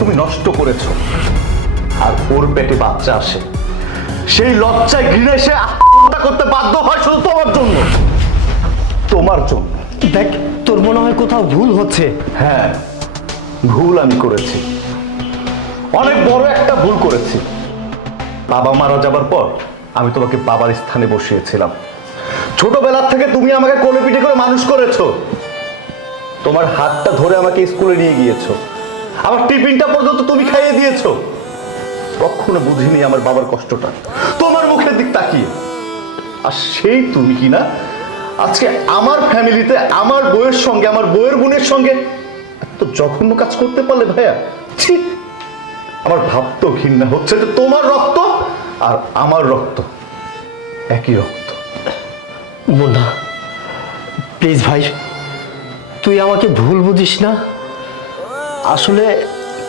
তুমি নষ্ট করেছো, আর ওর পেটে বাচ্চা আসে, সেই লজ্জায় ঘৃণায় সে আত্মহত্যা করতে বাধ্য হয় শুধু তোমার জন্য। তোমার জন্য। দেখ, তোর মনে হয় কোথাও ভুল হচ্ছে। হ্যাঁ, ভুল আমি করেছি, অনেক বড় একটা ভুল করেছি। বাবা মারা যাবার পর আমি তোমাকে বাবার স্থানে বসিয়েছিলাম। ছোটবেলা থেকে তুমি আমাকে কোলে পিঠে করে মানুষ করেছো, তোমার হাতটা ধরে আমাকে স্কুলে নিয়ে গিয়েছো, আমার টিফিনটা পর্যন্ত তুমি খাইয়ে দিয়েছো। কখনো বুঝিনি আমার বাবার কষ্টটা তোমার মুখের দিক তাকিয়ে। আর সেই তুমি কি না আজকে আমার ফ্যামিলিতে আমার বউয়ের সঙ্গে, আমার বউয়ের বোনের সঙ্গে এত জঘন্য কাজ করতে পারলে ভাইয়া? ছি, আমার ভাবতেও ঘৃণা হচ্ছে যে তোমার রক্ত আর আমার রক্ত একই রক্ত। মুন্না, প্লিজ ভাই, তুই আমাকে ভুল বুঝিস না। আসলে